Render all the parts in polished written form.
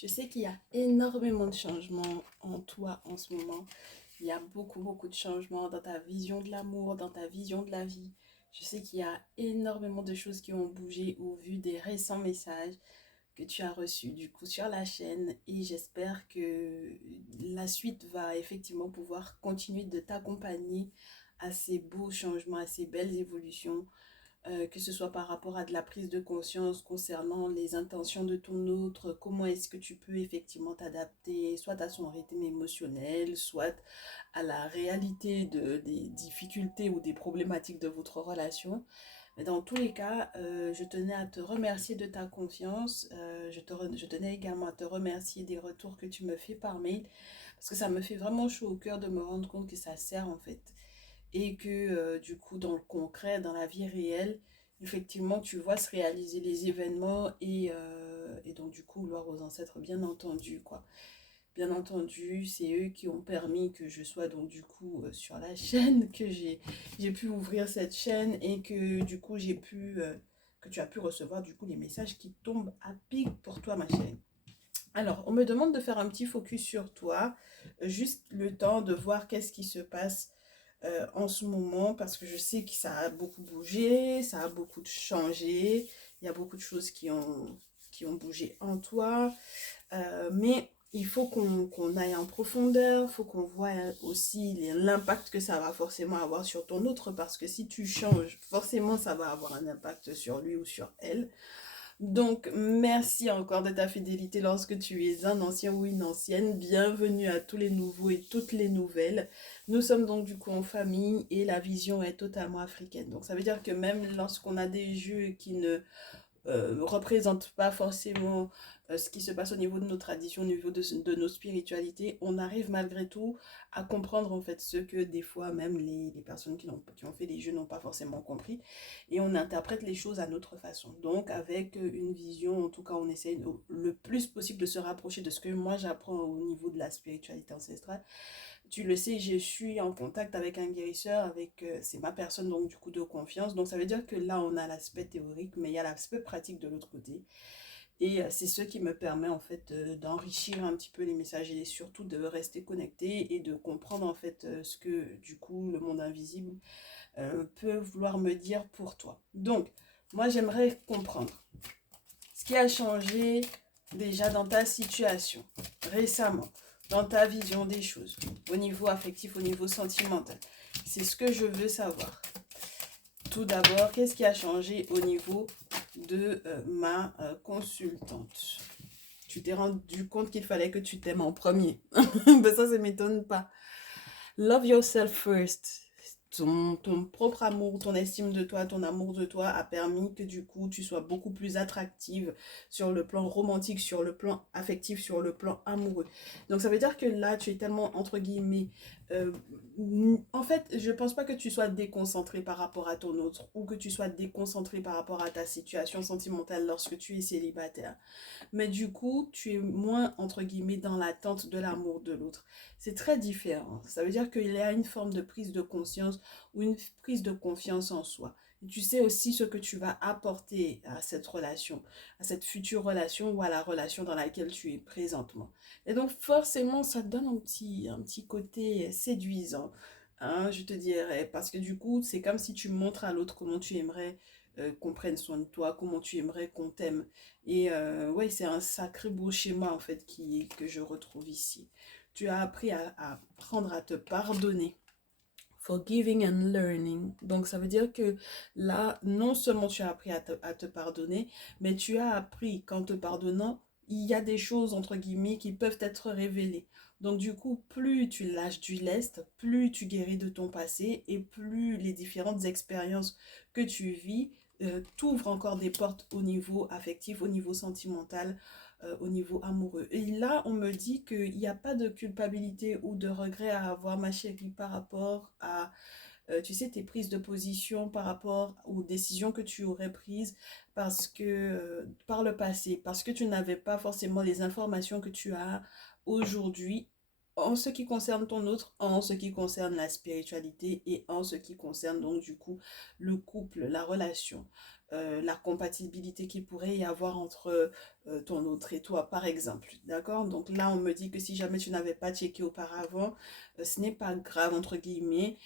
Je sais qu'il y a énormément de changements en toi en ce moment. Il y a beaucoup de changements dans ta vision de l'amour, dans ta vision de la vie. Je sais qu'il y a énormément de choses qui ont bougé au vu des récents messages que tu as reçus du coup sur la chaîne et j'espère que la suite va effectivement pouvoir continuer de t'accompagner à ces beaux changements, à ces belles évolutions que ce soit par rapport à de la prise de conscience concernant les intentions de ton autre, comment est-ce que tu peux effectivement t'adapter, soit à son rythme émotionnel, soit à la réalité des difficultés ou des problématiques de votre relation. Mais dans tous les cas, je tenais à te remercier de ta confiance. Je tenais également à te remercier des retours que tu me fais par mail. Parce que ça me fait vraiment chaud au cœur de me rendre compte que ça sert en fait et que du coup dans le concret, dans la vie réelle, effectivement tu vois se réaliser les événements et donc du coup gloire aux ancêtres bien entendu quoi. Bien entendu, c'est eux qui ont permis que je sois donc du coup sur la chaîne, que j'ai pu ouvrir cette chaîne et que du coup j'ai pu que tu as pu recevoir du coup les messages qui tombent à pic pour toi ma chaîne. Alors, on me demande de faire un petit focus sur toi, juste le temps de voir qu'est-ce qui se passe en ce moment, parce que je sais que ça a beaucoup bougé, ça a beaucoup changé, il y a beaucoup de choses qui ont bougé en toi, mais il faut qu'on aille en profondeur, il faut qu'on voit aussi l'impact que ça va forcément avoir sur ton autre, parce que si tu changes, forcément ça va avoir un impact sur lui ou sur elle. Donc, merci encore de ta fidélité lorsque tu es un ancien ou une ancienne. Bienvenue à tous les nouveaux et toutes les nouvelles. Nous sommes donc du coup en famille et la vision est totalement africaine. Donc, ça veut dire que même lorsqu'on a des jeux qui ne représente pas forcément ce qui se passe au niveau de nos traditions, au niveau de nos spiritualités, on arrive malgré tout à comprendre en fait ce que des fois même les personnes qui ont fait les jeux n'ont pas forcément compris et on interprète les choses à notre façon. Donc avec une vision, en tout cas on essaie le plus possible de se rapprocher de ce que moi j'apprends au niveau de la spiritualité ancestrale. Tu le sais, je suis en contact avec un guérisseur, c'est ma personne donc du coup de confiance. Donc ça veut dire que là on a l'aspect théorique, mais il y a l'aspect pratique de l'autre côté. Et c'est ce qui me permet en fait d'enrichir un petit peu les messages et surtout de rester connecté et de comprendre en fait ce que du coup le monde invisible peut vouloir me dire pour toi. Donc moi j'aimerais comprendre ce qui a changé déjà dans ta situation récemment, dans ta vision des choses, au niveau affectif, au niveau sentimental. C'est ce que je veux savoir. Tout d'abord, qu'est-ce qui a changé au niveau de ma consultante? Tu t'es rendu compte qu'il fallait que tu t'aimes en premier. Ben ça m'étonne pas. Love yourself first. Ton propre amour, ton estime de toi, ton amour de toi a permis que du coup tu sois beaucoup plus attractive sur le plan romantique, sur le plan affectif, sur le plan amoureux. Donc ça veut dire que là tu es tellement entre guillemets euh, en fait je pense pas que tu sois déconcentré par rapport à ton autre ou que tu sois déconcentré par rapport à ta situation sentimentale lorsque tu es célibataire, mais du coup, tu es moins, entre guillemets, dans l'attente de l'amour de l'autre. C'est très différent. Ça veut dire qu'il y a une forme de prise de conscience ou une prise de confiance en soi. Et tu sais aussi ce que tu vas apporter à cette relation, à cette future relation ou à la relation dans laquelle tu es présentement. Et donc, forcément, ça te donne un petit côté séduisant, hein, je te dirais, parce que du coup, c'est comme si tu montres à l'autre comment tu aimerais qu'on prenne soin de toi, comment tu aimerais qu'on t'aime. Et ouais, c'est un sacré beau schéma en fait que je retrouve ici. Tu as appris à apprendre à te pardonner. Forgiving and learning. Donc ça veut dire que là, non seulement tu as appris à te pardonner, mais tu as appris qu'en te pardonnant, il y a des choses entre guillemets qui peuvent être révélées. Donc du coup, plus tu lâches du lest, plus tu guéris de ton passé et plus les différentes expériences que tu vis t'ouvrent encore des portes au niveau affectif, au niveau sentimental, au niveau amoureux. Et là, on me dit qu'il n'y a pas de culpabilité ou de regret à avoir, ma chérie, par rapport à, tu sais, tes prises de position, par rapport aux décisions que tu aurais prises parce que, par le passé, parce que tu n'avais pas forcément les informations que tu as aujourd'hui en ce qui concerne ton autre, en ce qui concerne la spiritualité et en ce qui concerne donc du coup le couple, la relation. la compatibilité qu'il pourrait y avoir entre ton autre et toi, par exemple. D'accord? Donc là, on me dit que si jamais tu n'avais pas checké auparavant, ce n'est pas grave, entre guillemets,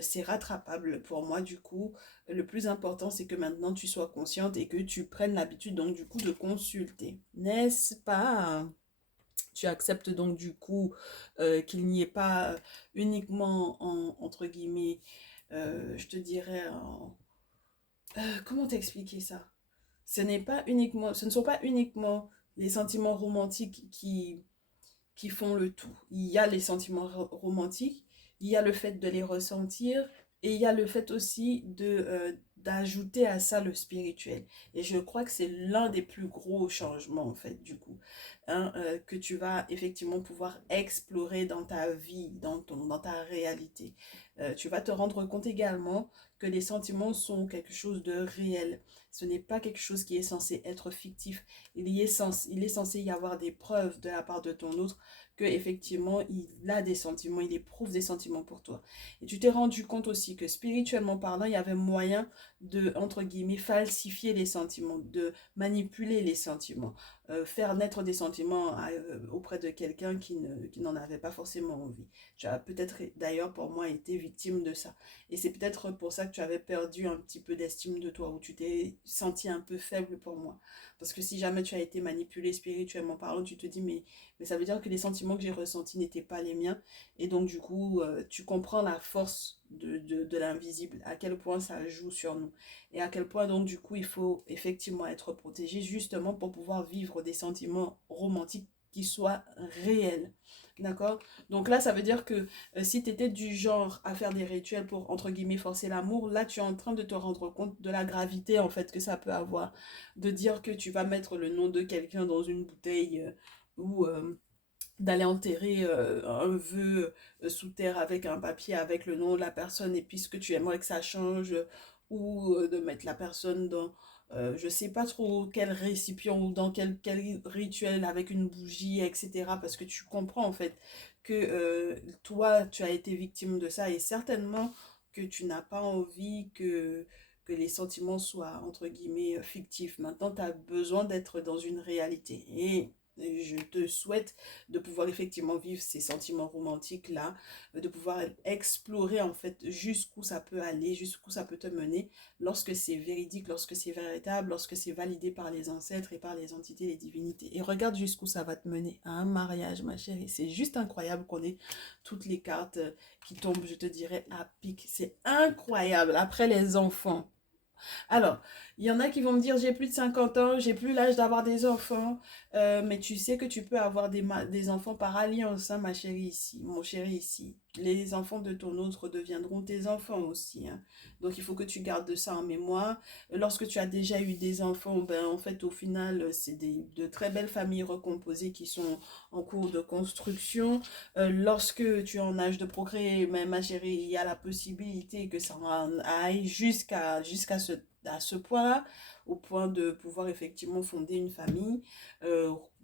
c'est rattrapable pour moi, du coup. Le plus important, c'est que maintenant tu sois consciente et que tu prennes l'habitude, donc, du coup, de consulter. N'est-ce pas? Tu acceptes donc du coup qu'il n'y ait pas uniquement entre guillemets, je te dirais, comment t'expliquer ça? Ce ne sont pas uniquement les sentiments romantiques qui font le tout. Il y a les sentiments romantiques, il y a le fait de les ressentir et il y a le fait aussi d'ajouter à ça le spirituel. Et je crois que c'est l'un des plus gros changements en fait du coup, hein, que tu vas effectivement pouvoir explorer dans ta vie, dans ta réalité. Tu vas te rendre compte également que les sentiments sont quelque chose de réel. Ce n'est pas quelque chose qui est censé être fictif. Il est censé y avoir des preuves de la part de ton autre que effectivement il a des sentiments, il éprouve des sentiments pour toi. Et tu t'es rendu compte aussi que spirituellement parlant, il y avait moyen de, entre guillemets, falsifier les sentiments, de manipuler les sentiments, faire naître des sentiments auprès de quelqu'un qui n'en avait pas forcément envie. Tu as peut-être d'ailleurs pour moi été victime de ça. Et c'est peut-être pour ça que tu avais perdu un petit peu d'estime de toi, ou tu t'es senti un peu faible pour moi. Parce que si jamais tu as été manipulé spirituellement parlant, tu te dis, mais ça veut dire que les sentiments que j'ai ressentis n'étaient pas les miens. Et donc, du coup, tu comprends la force de l'invisible, à quel point ça joue sur nous. Et à quel point, donc, du coup, il faut effectivement être protégé, justement pour pouvoir vivre des sentiments romantiques qui soient réels. D'accord? Donc là, ça veut dire que si tu étais du genre à faire des rituels pour, entre guillemets, forcer l'amour, là, tu es en train de te rendre compte de la gravité, en fait, que ça peut avoir. De dire que tu vas mettre le nom de quelqu'un dans une bouteille ou d'aller enterrer un vœu sous terre avec un papier avec le nom de la personne et puis ce que tu aimerais que ça change, ou de mettre la personne dans je sais pas trop quel récipient ou dans quel rituel avec une bougie, etc. Parce que tu comprends en fait que toi tu as été victime de ça, et certainement que tu n'as pas envie que les sentiments soient entre guillemets fictifs. Maintenant, tu as besoin d'être dans une réalité. Et je te souhaite de pouvoir effectivement vivre ces sentiments romantiques là, de pouvoir explorer en fait jusqu'où ça peut aller, jusqu'où ça peut te mener, lorsque c'est véridique, lorsque c'est véritable, lorsque c'est validé par les ancêtres et par les entités, les divinités. Et regarde jusqu'où ça va te mener à un mariage, ma chérie. C'est juste incroyable qu'on ait toutes les cartes qui tombent, je te dirais, à pic. C'est incroyable. Après les enfants. Alors, il y en a qui vont me dire, j'ai plus de 50 ans, j'ai plus l'âge d'avoir des enfants, mais tu sais que tu peux avoir des enfants par alliance, hein, ma chérie ici, mon chéri ici. Les enfants de ton autre deviendront tes enfants aussi, hein. Donc, il faut que tu gardes ça en mémoire. Lorsque tu as déjà eu des enfants, ben, en fait, au final, c'est de très belles familles recomposées qui sont en cours de construction. Lorsque tu es en âge de procréer, mais ma chérie, il y a la possibilité que ça aille jusqu'à à ce point-là, au point de pouvoir effectivement fonder une famille,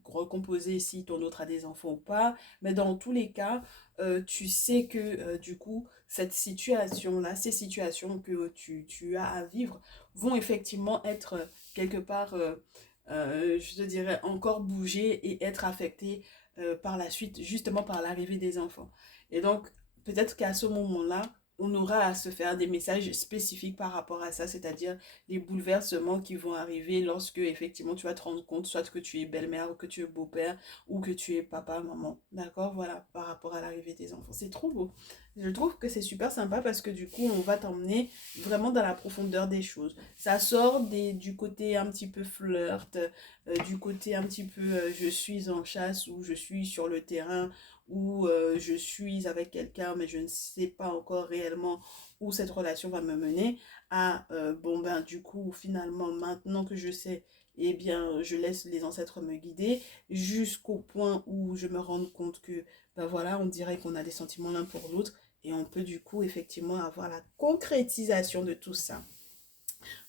recomposer si ton autre a des enfants ou pas. Mais dans tous les cas, tu sais que du coup, cette situation-là, ces situations que tu as à vivre vont effectivement être quelque part, je te dirais, encore bouger et être affectées par la suite, justement par l'arrivée des enfants. Et donc, peut-être qu'à ce moment-là, on aura à se faire des messages spécifiques par rapport à ça, c'est-à-dire les bouleversements qui vont arriver lorsque effectivement tu vas te rendre compte, soit que tu es belle-mère, ou que tu es beau-père, ou que tu es papa, maman. D'accord? Voilà, par rapport à l'arrivée des enfants. C'est trop beau. Je trouve que c'est super sympa parce que du coup, on va t'emmener vraiment dans la profondeur des choses. Ça sort du côté un petit peu flirt, du côté un petit peu je suis en chasse, ou je suis sur le terrain, ou je suis avec quelqu'un mais je ne sais pas encore réellement où cette relation va me mener, à bon ben du coup finalement maintenant que je sais, eh bien je laisse les ancêtres me guider jusqu'au point où je me rende compte que ben voilà, on dirait qu'on a des sentiments l'un pour l'autre, et on peut du coup effectivement avoir la concrétisation de tout ça.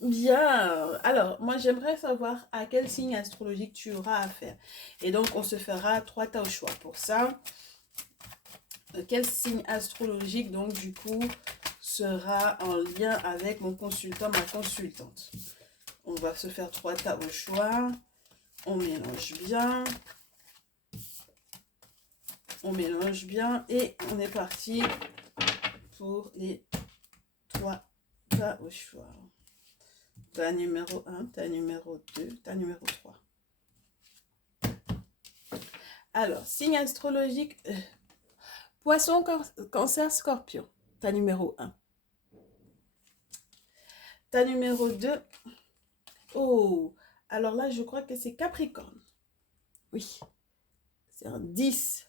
Bien, alors moi j'aimerais savoir à quel signe astrologique tu auras affaire. Et donc on se fera trois tas au choix pour ça. Quel signe astrologique donc du coup sera en lien avec mon consultant, ma consultante. On va se faire 3 tas au choix. On mélange bien. On mélange bien et on est parti pour les 3 tas au choix. Tas numéro 1, tas numéro 2, tas numéro 3. Alors, signe astrologique, Poisson, Cancer, Scorpion. Tas numéro 1. Tas numéro 2. Oh, alors là, je crois que c'est Capricorne. Oui, c'est un 10.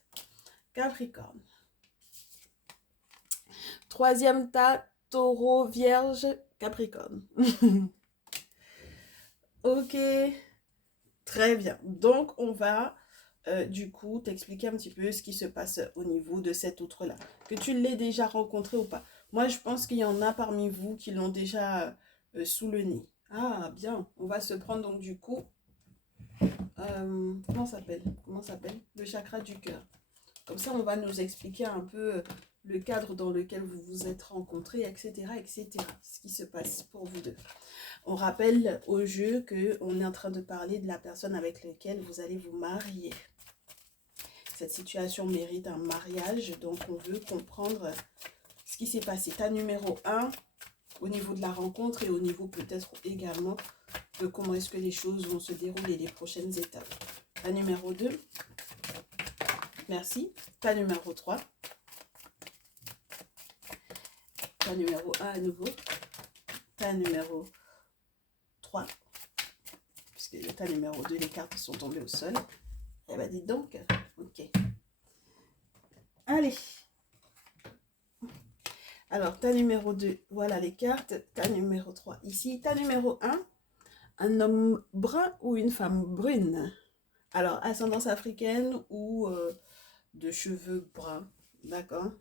Capricorne. Troisième tas, Taureau, Vierge, Capricorne. Ok, très bien. Donc, on va du coup t'expliquer un petit peu ce qui se passe au niveau de cet outre-là. Que tu l'aies déjà rencontré ou pas. Moi, je pense qu'il y en a parmi vous qui l'ont déjà sous le nez. Ah, bien. On va se prendre donc du coup, comment ça s'appelle? Le chakra du cœur. Comme ça, on va nous expliquer un peu le cadre dans lequel vous vous êtes rencontrés, etc., etc. Ce qui se passe pour vous deux. On rappelle au jeu qu'on est en train de parler de la personne avec laquelle vous allez vous marier. Cette situation mérite un mariage, donc on veut comprendre ce qui s'est passé. Tas numéro 1, au niveau de la rencontre et au niveau peut-être également de comment est-ce que les choses vont se dérouler, les prochaines étapes. Tas numéro 2, merci. Tas numéro 3. Tas numéro 1 à nouveau. Tas numéro 3. Puisque le tas numéro 2, les cartes sont tombées au sol. Eh bien, dites donc. Ok. Allez. Alors, tas numéro 2, voilà les cartes. Tas numéro 3, ici. Tas numéro 1 homme brun ou une femme brune. Alors, ascendance africaine ou de cheveux bruns. D'accord.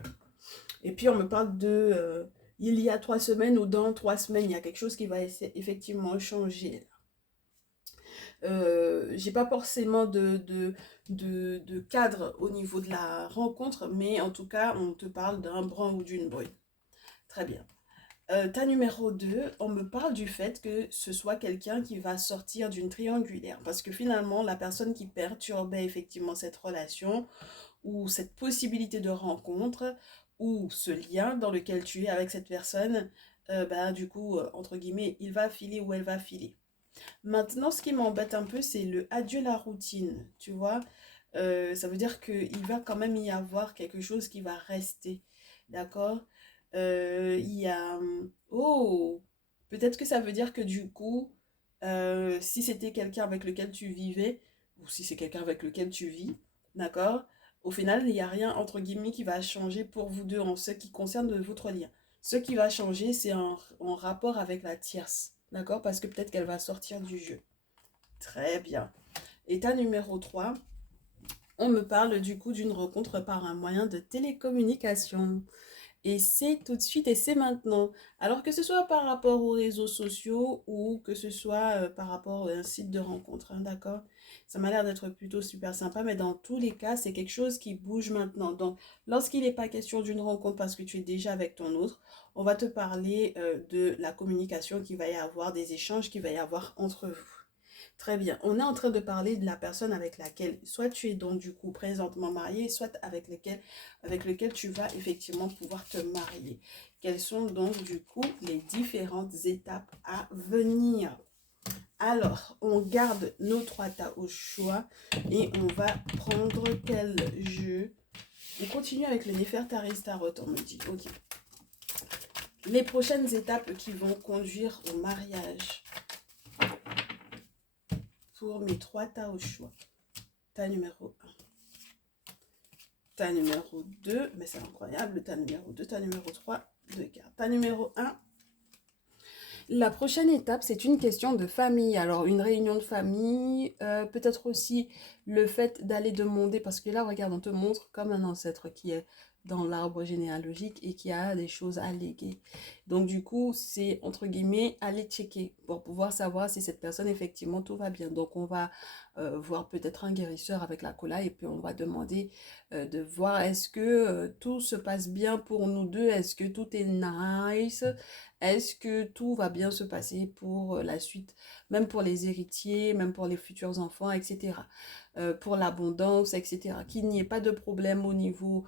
Et puis, on me parle de il y a 3 semaines ou dans 3 semaines, il y a quelque chose qui va effectivement changer. J'ai pas forcément de cadre au niveau de la rencontre, mais en tout cas, on te parle d'un brun ou d'une brune. Très bien. Tas numéro 2, on me parle du fait que ce soit quelqu'un qui va sortir d'une triangulaire. Parce que finalement, la personne qui perturbait effectivement cette relation ou cette possibilité de rencontre ou ce lien dans lequel tu es avec cette personne, du coup, entre guillemets, il va filer ou elle va filer. Maintenant, ce qui m'embête un peu, c'est le adieu la routine, tu vois. Ça veut dire qu'il va quand même y avoir quelque chose qui va rester, d'accord? Il y a... Oh! Peut-être que ça veut dire que du coup, si c'était quelqu'un avec lequel tu vivais, ou si c'est quelqu'un avec lequel tu vis, d'accord? Au final, il n'y a rien, entre guillemets, qui va changer pour vous deux en ce qui concerne votre lien. Ce qui va changer, c'est en rapport avec la tierce. D'accord? Parce que peut-être qu'elle va sortir du jeu. Très bien. État numéro 3. On me parle du coup d'une rencontre par un moyen de télécommunication. Et c'est tout de suite et c'est maintenant. Alors que ce soit par rapport aux réseaux sociaux ou que ce soit par rapport à un site de rencontre. Hein, d'accord? Ça m'a l'air d'être plutôt super sympa, mais dans tous les cas, c'est quelque chose qui bouge maintenant. Donc, lorsqu'il n'est pas question d'une rencontre parce que tu es déjà avec ton autre, on va te parler de la communication qu'il va y avoir, des échanges qu'il va y avoir entre vous. Très bien. On est en train de parler de la personne avec laquelle, soit tu es donc du coup présentement marié, soit avec lequel tu vas effectivement pouvoir te marier. Quelles sont donc du coup les différentes étapes à venir? Alors, on garde nos 3 tas au choix et on va prendre quel jeu? On continue avec le Néfertari Tarot, on me dit. Ok. Les prochaines étapes qui vont conduire au mariage. Pour mes 3 tas au choix. Tas numéro 1. Tas numéro 2. Mais c'est incroyable. Tas numéro 2. Tas numéro 3. 2 cartes. Tas numéro 1. La prochaine étape, c'est une question de famille. Alors, une réunion de famille. Peut-être aussi le fait d'aller demander. Parce que là, regarde, on te montre comme un ancêtre qui est dans l'arbre généalogique et qui a des choses à léguer. Donc du coup, c'est entre guillemets aller checker pour pouvoir savoir si cette personne effectivement tout va bien. Donc on va voir peut-être un guérisseur avec la cola et puis on va demander de voir est-ce que tout se passe bien pour nous deux, est-ce que tout est nice, est-ce que tout va bien se passer pour la suite, même pour les héritiers, même pour les futurs enfants, etc. Pour l'abondance, etc. Qu'il n'y ait pas de problème au niveau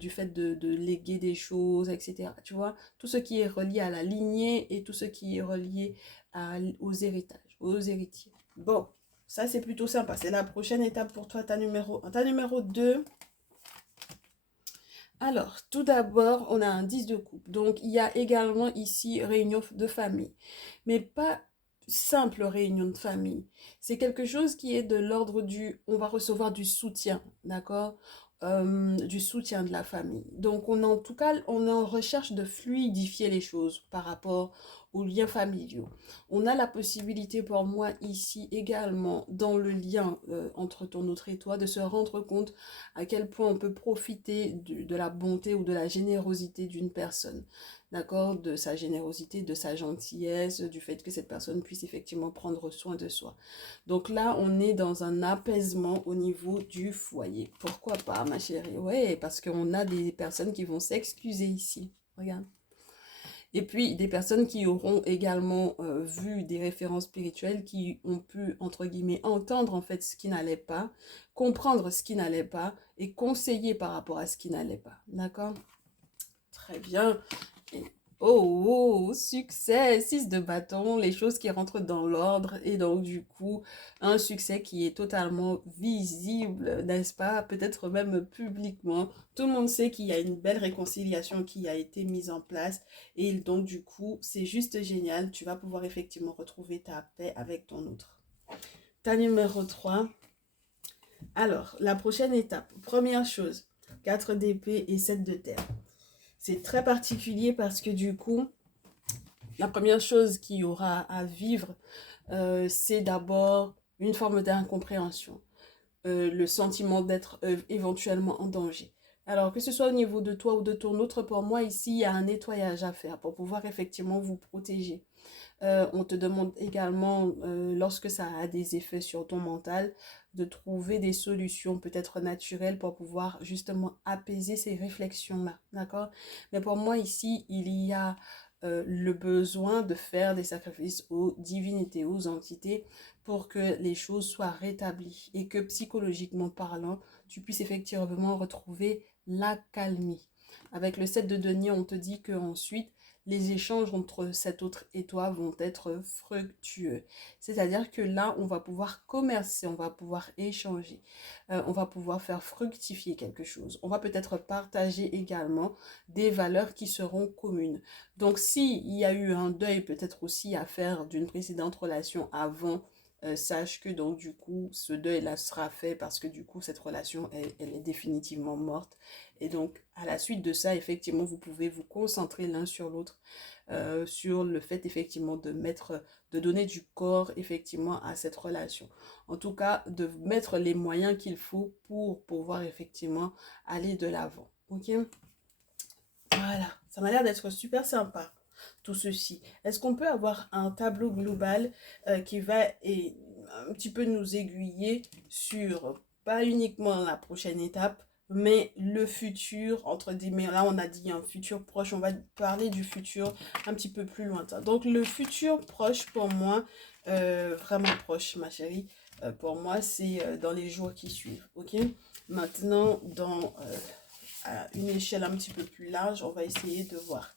du fait de léguer des choses, etc. Tu vois, tout ce qui est relié à la lignée et tout ce qui est relié aux héritages, aux héritiers. Bon, ça c'est plutôt sympa. C'est la prochaine étape pour toi, ta numéro 1. Ta numéro 2. Alors, tout d'abord, on a un 10 de coupe. Donc, il y a également ici réunion de famille. Mais pas simple réunion de famille. C'est quelque chose qui est de l'ordre du... On va recevoir du soutien, d'accord? Du soutien de la famille. Donc, en tout cas, on est en recherche de fluidifier les choses par rapport aux liens familiaux. On a la possibilité pour moi ici également, dans le lien entre ton autre et toi, de se rendre compte à quel point on peut profiter de la bonté ou de la générosité d'une personne, d'accord, de sa générosité, de sa gentillesse, du fait que cette personne puisse effectivement prendre soin de soi. Donc là, on est dans un apaisement au niveau du foyer. Pourquoi pas, ma chérie? Ouais, parce qu'on a des personnes qui vont s'excuser ici. Regarde. Et puis, des personnes qui auront également vu des références spirituelles, qui ont pu, entre guillemets, entendre en fait ce qui n'allait pas, comprendre ce qui n'allait pas et conseiller par rapport à ce qui n'allait pas. D'accord? Très bien. Et oh, succès, 6 de bâton, les choses qui rentrent dans l'ordre et donc du coup, un succès qui est totalement visible, n'est-ce pas? Peut-être même publiquement. Tout le monde sait qu'il y a une belle réconciliation qui a été mise en place et donc du coup, c'est juste génial. Tu vas pouvoir effectivement retrouver ta paix avec ton autre. Ta numéro 3. Alors, la prochaine étape. Première chose, 4 d'épée et 7 de terre. C'est très particulier parce que du coup, la première chose qu'il y aura à vivre, c'est d'abord une forme d'incompréhension, le sentiment d'être éventuellement en danger. Alors, que ce soit au niveau de toi ou de ton autre, pour moi, ici, il y a un nettoyage à faire pour pouvoir effectivement vous protéger. On te demande également, lorsque ça a des effets sur ton mental, de trouver des solutions peut-être naturelles pour pouvoir justement apaiser ces réflexions-là, d'accord? Mais pour moi ici, il y a le besoin de faire des sacrifices aux divinités, aux entités, pour que les choses soient rétablies et que psychologiquement parlant, tu puisses effectivement retrouver la calmie. Avec le 7 de denier, on te dit qu'ensuite, les échanges entre cet autre et toi vont être fructueux. C'est-à-dire que là, on va pouvoir commercer, on va pouvoir échanger, on va pouvoir faire fructifier quelque chose. On va peut-être partager également des valeurs qui seront communes. Donc, s'il y a eu un deuil peut-être aussi à faire d'une précédente relation avant, sache que donc du coup ce deuil là sera fait parce que du coup cette relation elle est définitivement morte et donc à la suite de ça effectivement vous pouvez vous concentrer l'un sur l'autre sur le fait effectivement de donner du corps effectivement à cette relation, en tout cas de mettre les moyens qu'il faut pour pouvoir effectivement aller de l'avant. Ok, voilà, ça m'a l'air d'être super sympa tout ceci. Est-ce qu'on peut avoir un tableau global qui va un petit peu nous aiguiller sur pas uniquement la prochaine étape, mais le futur, entre guillemets, là on a dit un futur proche, on va parler du futur un petit peu plus lointain. Donc le futur proche pour moi, vraiment proche ma chérie, pour moi c'est dans les jours qui suivent, ok? Maintenant, à une échelle un petit peu plus large, on va essayer de voir,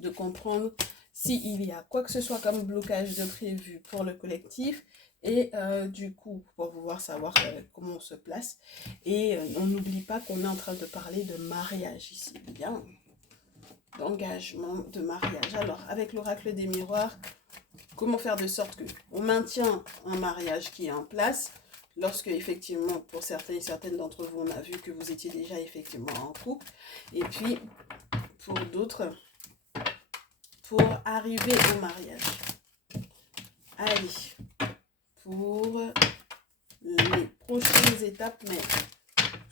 de comprendre s'il y a quoi que ce soit comme blocage de prévu pour le collectif et du coup pour pouvoir savoir comment on se place et on n'oublie pas qu'on est en train de parler de mariage ici, bien d'engagement, de mariage. Alors avec l'oracle des miroirs, comment faire de sorte que on maintient un mariage qui est en place lorsque effectivement pour certains et certaines d'entre vous on a vu que vous étiez déjà effectivement en couple, et puis pour d'autres pour arriver au mariage. Allez, pour les prochaines étapes, mais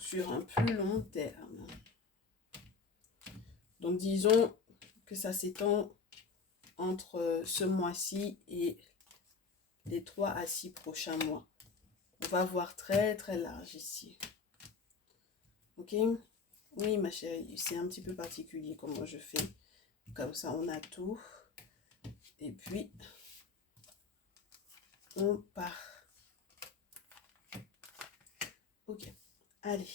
sur un plus long terme. Donc, disons que ça s'étend entre ce mois-ci et les 3 à 6 prochains mois. On va voir très très large ici. Ok? Oui, ma chérie, c'est un petit peu particulier comment je fais. Comme ça, on a tout. Et puis, on part. Ok, allez.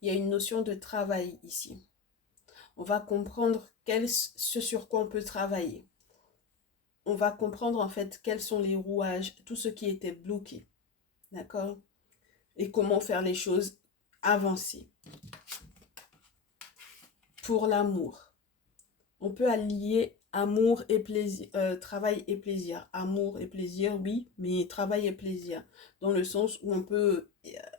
Il y a une notion de travail ici. On va comprendre ce sur quoi on peut travailler. On va comprendre en fait quels sont les rouages, tout ce qui était bloqué. D'accord? Et comment faire les choses avancer. Pour l'amour, on peut allier amour et plaisir, travail et plaisir. Amour et plaisir, oui, mais travail et plaisir. Dans le sens où on peut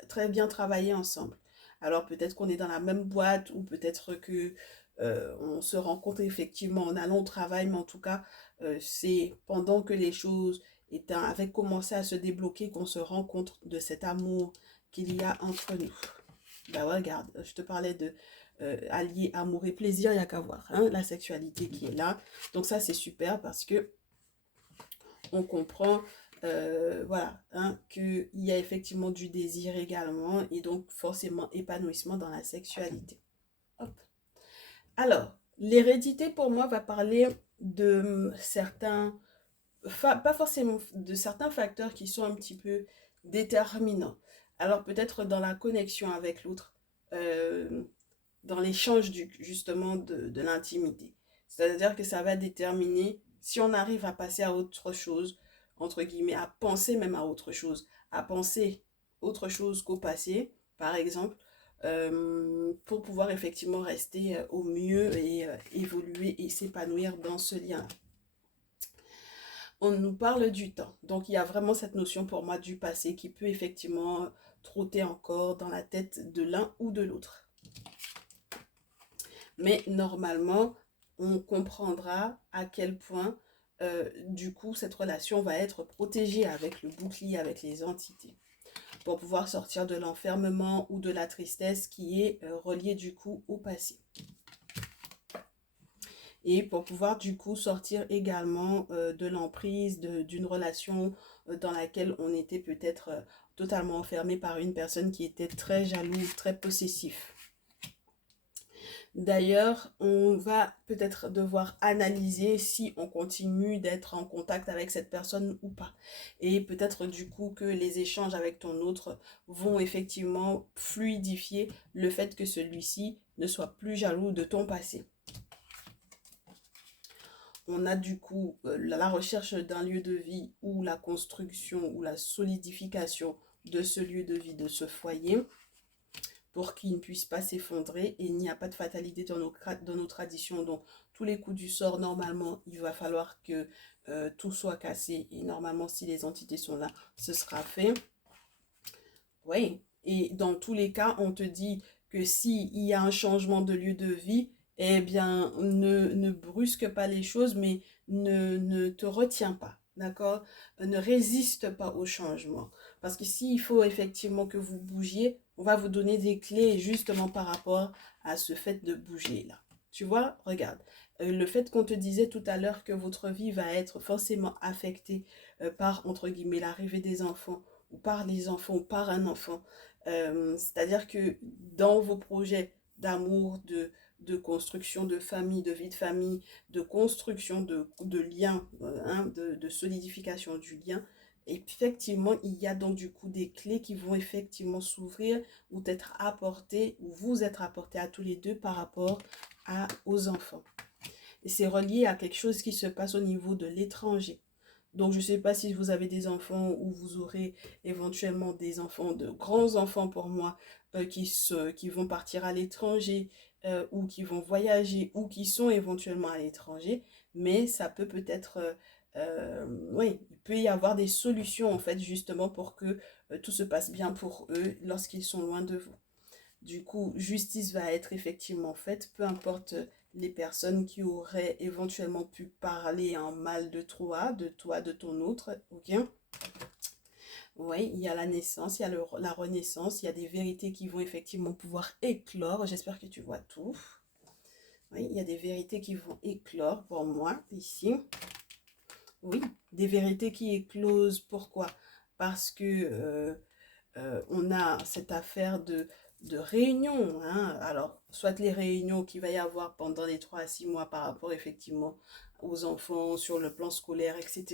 très bien travailler ensemble. Alors peut-être qu'on est dans la même boîte ou peut-être que on se rencontre effectivement en allant au travail, mais en tout cas, c'est pendant que les choses avaient commencé à se débloquer qu'on se rend compte de cet amour qu'il y a entre nous. Bah ouais, regarde, je te parlais de allier amour et plaisir, il n'y a qu'à voir, hein, la sexualité qui est là. Donc ça, c'est super parce que on comprend, voilà, hein, qu'il y a effectivement du désir également et donc forcément épanouissement dans la sexualité. Hop. Alors, l'hérédité pour moi va parler de certains, pas forcément de certains facteurs qui sont un petit peu déterminants. Alors peut-être dans la connexion avec l'autre, dans l'échange justement de l'intimité. C'est-à-dire que ça va déterminer si on arrive à passer à autre chose, entre guillemets, à penser même à autre chose, à penser autre chose qu'au passé, par exemple, pour pouvoir effectivement rester au mieux et évoluer et s'épanouir dans ce lien. On nous parle du temps. Donc, il y a vraiment cette notion pour moi du passé qui peut effectivement trotter encore dans la tête de l'un ou de l'autre. Mais normalement, on comprendra à quel point, du coup, cette relation va être protégée avec le bouclier, avec les entités, pour pouvoir sortir de l'enfermement ou de la tristesse qui est reliée du coup au passé. Et pour pouvoir du coup sortir également de l'emprise d'une relation dans laquelle on était peut-être totalement enfermé par une personne qui était très jalouse, très possessif. D'ailleurs, on va peut-être devoir analyser si on continue d'être en contact avec cette personne ou pas. Et peut-être du coup que les échanges avec ton autre vont effectivement fluidifier le fait que celui-ci ne soit plus jaloux de ton passé. On a du coup la recherche d'un lieu de vie ou la construction ou la solidification de ce lieu de vie, de ce foyer, pour qu'il ne puisse pas s'effondrer. Et il n'y a pas de fatalité dans nos traditions. Donc, tous les coups du sort, normalement, il va falloir que tout soit cassé. Et normalement, si les entités sont là, ce sera fait. Oui. Et dans tous les cas, on te dit que s'il y a un changement de lieu de vie, eh bien, ne brusque pas les choses, mais ne te retiens pas. D'accord? Ne résiste pas au changement. Parce que s'il faut effectivement que vous bougiez, on va vous donner des clés justement par rapport à ce fait de bouger là. Tu vois, regarde. Le fait qu'on te disait tout à l'heure que votre vie va être forcément affectée par, entre guillemets, l'arrivée des enfants, ou par les enfants, ou par un enfant. C'est-à-dire que dans vos projets d'amour, de construction de famille, de vie de famille, de construction de liens, hein, de solidification du lien, effectivement, il y a donc du coup des clés qui vont effectivement s'ouvrir ou être apportées, ou vous être apportées à tous les deux par rapport aux enfants. Et c'est relié à quelque chose qui se passe au niveau de l'étranger. Donc, je ne sais pas si vous avez des enfants ou vous aurez éventuellement des enfants, de grands enfants pour moi, qui vont partir à l'étranger ou qui vont voyager ou qui sont éventuellement à l'étranger. Mais ça peut peut-être, oui, il peut y avoir des solutions en fait justement pour que tout se passe bien pour eux lorsqu'ils sont loin de vous. Du coup, justice va être effectivement faite, peu importe les personnes qui auraient éventuellement pu parler en mal de toi, de ton autre, ok? Oui, il y a la naissance, il y a la renaissance, il y a des vérités qui vont effectivement pouvoir éclore. J'espère que tu vois tout. Oui, il y a des vérités qui vont éclore pour moi ici. Oui, des vérités qui éclosent. Pourquoi? Parce que on a cette affaire de réunion, hein. Alors, soit les réunions qu'il va y avoir pendant les 3 à 6 mois par rapport effectivement aux enfants sur le plan scolaire, etc.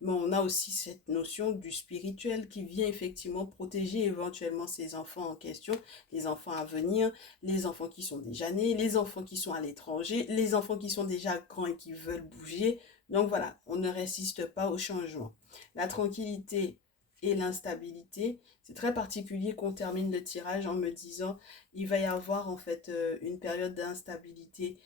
Mais on a aussi cette notion du spirituel qui vient effectivement protéger éventuellement ces enfants en question, les enfants à venir, les enfants qui sont déjà nés, les enfants qui sont à l'étranger, les enfants qui sont déjà grands et qui veulent bouger. Donc voilà, on ne résiste pas au changement. La tranquillité et l'instabilité, c'est très particulier qu'on termine le tirage en me disant il va y avoir en fait une période d'instabilité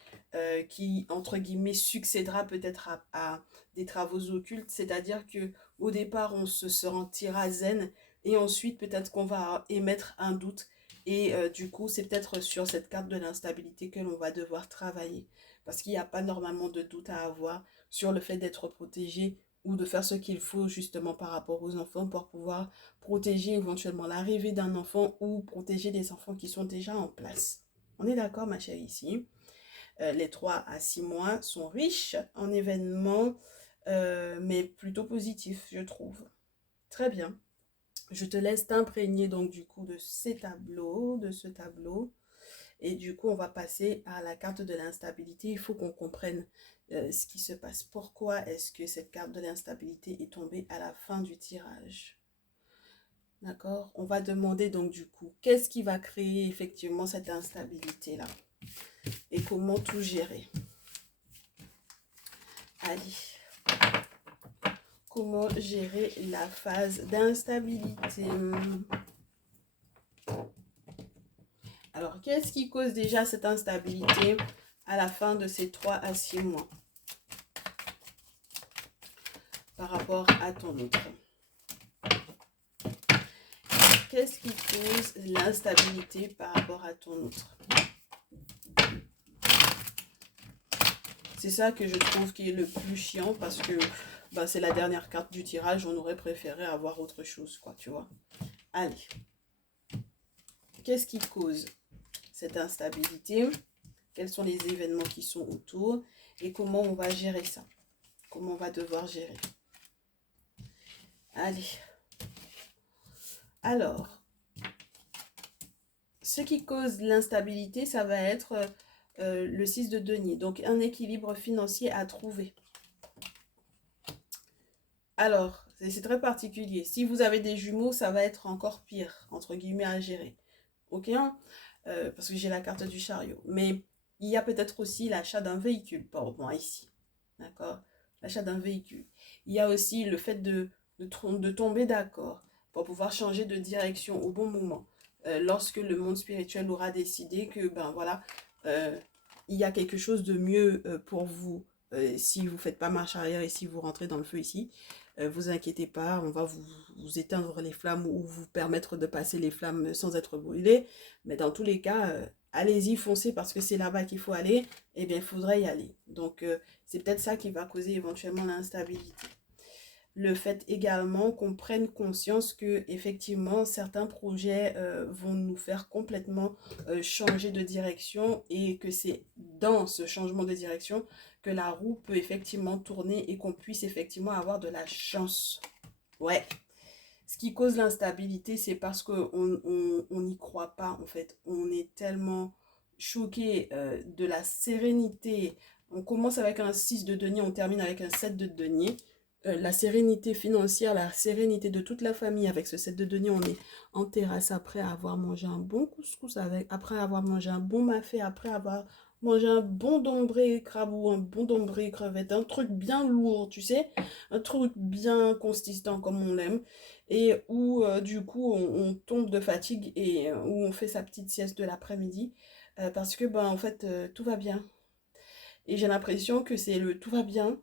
qui entre guillemets succédera peut-être à des travaux occultes, c'est-à-dire que au départ on se sentira zen et ensuite peut-être qu'on va émettre un doute et du coup c'est peut-être sur cette carte de l'instabilité que l'on va devoir travailler parce qu'il n'y a pas normalement de doute à avoir sur le fait d'être protégé ou de faire ce qu'il faut justement par rapport aux enfants pour pouvoir protéger éventuellement l'arrivée d'un enfant ou protéger des enfants qui sont déjà en place. On est d'accord, ma chérie, ici. Les 3 à 6 mois sont riches en événements, mais plutôt positifs, je trouve. Très bien. Je te laisse t'imprégner donc du coup de ces tableaux, de ce tableau. Et du coup, on va passer à la carte de l'instabilité. Il faut qu'on comprenne ce qui se passe. Pourquoi est-ce que cette carte de l'instabilité est tombée à la fin du tirage? D'accord? On va demander donc du coup, qu'est-ce qui va créer effectivement cette instabilité-là? Et comment tout gérer? Allez, comment gérer la phase d'instabilité? Alors, qu'est-ce qui cause déjà cette instabilité à la fin de ces 3 à 6 mois par rapport à ton autre? Qu'est-ce qui cause l'instabilité par rapport à ton autre? C'est ça que je trouve qui est le plus chiant parce que bah, c'est la dernière carte du tirage. On aurait préféré avoir autre chose, quoi, tu vois. Allez. Qu'est-ce qui cause cette instabilité? Quels sont les événements qui sont autour? Et comment on va gérer ça? Comment on va devoir gérer? Allez. Alors, ce qui cause l'instabilité, ça va être le 6 de denier. Donc, un équilibre financier à trouver. Alors, c'est très particulier. Si vous avez des jumeaux, ça va être encore pire, entre guillemets, à gérer. Ok, parce que j'ai la carte du chariot. Mais il y a peut-être aussi l'achat d'un véhicule, pour moi ici. D'accord? L'achat d'un véhicule. Il y a aussi le fait de tomber d'accord pour pouvoir changer de direction au bon moment. Lorsque le monde spirituel aura décidé que, ben voilà, il y a quelque chose de mieux pour vous si vous ne faites pas marche arrière et si vous rentrez dans le feu ici. Vous inquiétez pas, on va vous éteindre les flammes ou vous permettre de passer les flammes sans être brûlé. Mais dans tous les cas, allez-y, foncez parce que c'est là-bas qu'il faut aller. Eh bien, il faudrait y aller. Donc, c'est peut-être ça qui va causer éventuellement l'instabilité. Le fait également qu'on prenne conscience que effectivement certains projets vont nous faire complètement changer de direction et que c'est dans ce changement de direction que la roue peut effectivement tourner et qu'on puisse effectivement avoir de la chance. Ouais. Ce qui cause l'instabilité, c'est parce qu'on n'y croit pas en fait. On est tellement choqué de la sérénité. On commence avec un 6 de denier, on termine avec un 7 de denier. La sérénité financière, la sérénité de toute la famille avec ce 7 de denier, on est en terrasse après avoir mangé un bon couscous, après avoir mangé un bon mafé, après avoir mangé un bon dombré crabe ou un bon dombré crevette, un truc bien lourd, tu sais, un truc bien consistant comme on l'aime et où du coup on tombe de fatigue et où on fait sa petite sieste de l'après-midi parce que ben en fait tout va bien et j'ai l'impression que c'est le tout va bien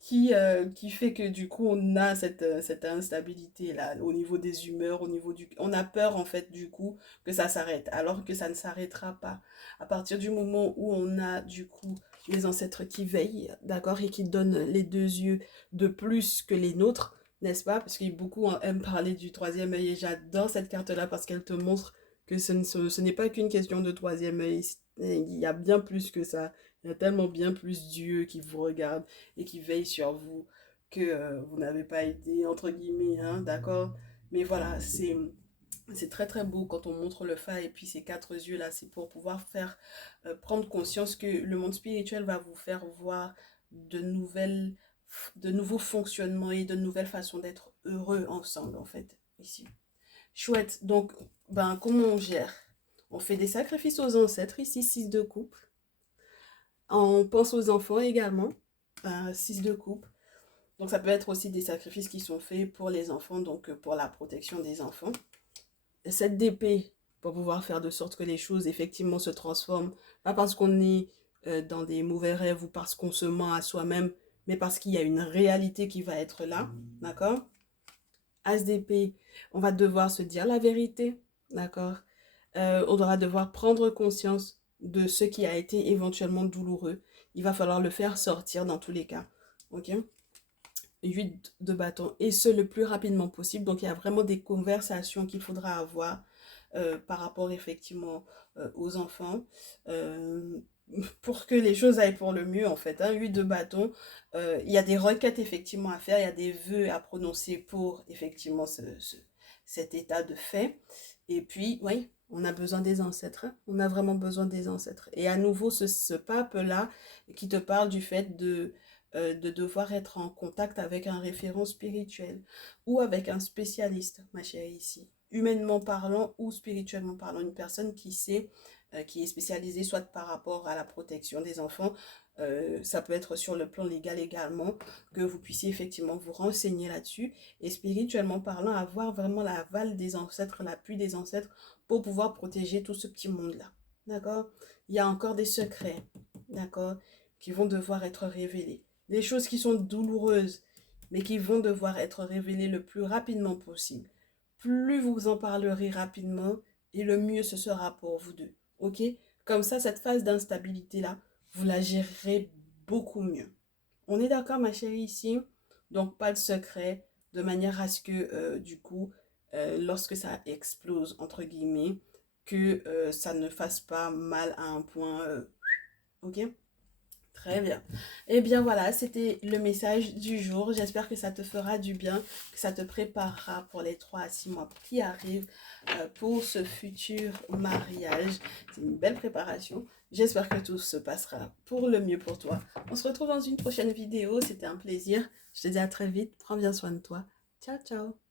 qui fait que du coup on a cette instabilité là au niveau des humeurs, au niveau du... On a peur en fait du coup que ça s'arrête alors que ça ne s'arrêtera pas. À partir du moment où on a du coup les ancêtres qui veillent, d'accord, et qui donnent les 2 yeux de plus que les nôtres, n'est-ce pas? Parce que beaucoup aiment parler du troisième œil et j'adore cette carte-là parce qu'elle te montre que ce n'est pas qu'une question de troisième œil. Il y a bien plus que ça. Il y a tellement bien plus Dieu qui vous regarde et qui veille sur vous que vous n'avez pas été, entre guillemets, hein, d'accord? Mais voilà, c'est très très beau quand on montre le fa et puis ces quatre yeux là, c'est pour pouvoir faire prendre conscience que le monde spirituel va vous faire voir de nouvelles, de nouveaux fonctionnements et de nouvelles façons d'être heureux ensemble en fait ici. Chouette. Donc, ben comment on gère? On fait des sacrifices aux ancêtres ici, 6 de coupe. On pense aux enfants également, 6 de coupe. Donc ça peut être aussi des sacrifices qui sont faits pour les enfants, donc pour la protection des enfants. Cette d'épée pour pouvoir faire de sorte que les choses effectivement se transforment, pas parce qu'on est dans des mauvais rêves ou parce qu'on se ment à soi-même, mais parce qu'il y a une réalité qui va être là, d'accord? As d'épée, on va devoir se dire la vérité, d'accord? On va devoir prendre conscience de ce qui a été éventuellement douloureux. Il va falloir le faire sortir dans tous les cas, ok? 8 de bâton, et ce le plus rapidement possible. Donc il y a vraiment des conversations qu'il faudra avoir par rapport effectivement aux enfants pour que les choses aillent pour le mieux en fait, hein. 8 de bâton, il y a des requêtes effectivement à faire, il y a des vœux à prononcer pour effectivement cet état de fait. Et puis oui, on a besoin des ancêtres, hein. On a vraiment besoin des ancêtres. Et à nouveau ce pape-là qui te parle du fait de devoir être en contact avec un référent spirituel ou avec un spécialiste, ma chérie, ici. Humainement parlant ou spirituellement parlant, une personne qui sait, qui est spécialisée soit par rapport à la protection des enfants, ça peut être sur le plan légal également, que vous puissiez effectivement vous renseigner là-dessus et spirituellement parlant, avoir vraiment l'aval des ancêtres, l'appui des ancêtres pour pouvoir protéger tout ce petit monde-là. D'accord? Il y a encore des secrets, d'accord, qui vont devoir être révélés. Des choses qui sont douloureuses, mais qui vont devoir être révélées le plus rapidement possible. Plus vous en parlerez rapidement, et le mieux ce sera pour vous deux. Ok? Comme ça, cette phase d'instabilité-là, vous la gérerez beaucoup mieux. On est d'accord, ma chérie, ici? Donc, pas de secret, de manière à ce que, du coup, lorsque ça explose, entre guillemets, que ça ne fasse pas mal à un point. Ok? Très bien. Et bien voilà, c'était le message du jour. J'espère que ça te fera du bien, que ça te préparera pour les 3 à 6 mois qui arrivent pour ce futur mariage. C'est une belle préparation. J'espère que tout se passera pour le mieux pour toi. On se retrouve dans une prochaine vidéo. C'était un plaisir. Je te dis à très vite. Prends bien soin de toi. Ciao, ciao.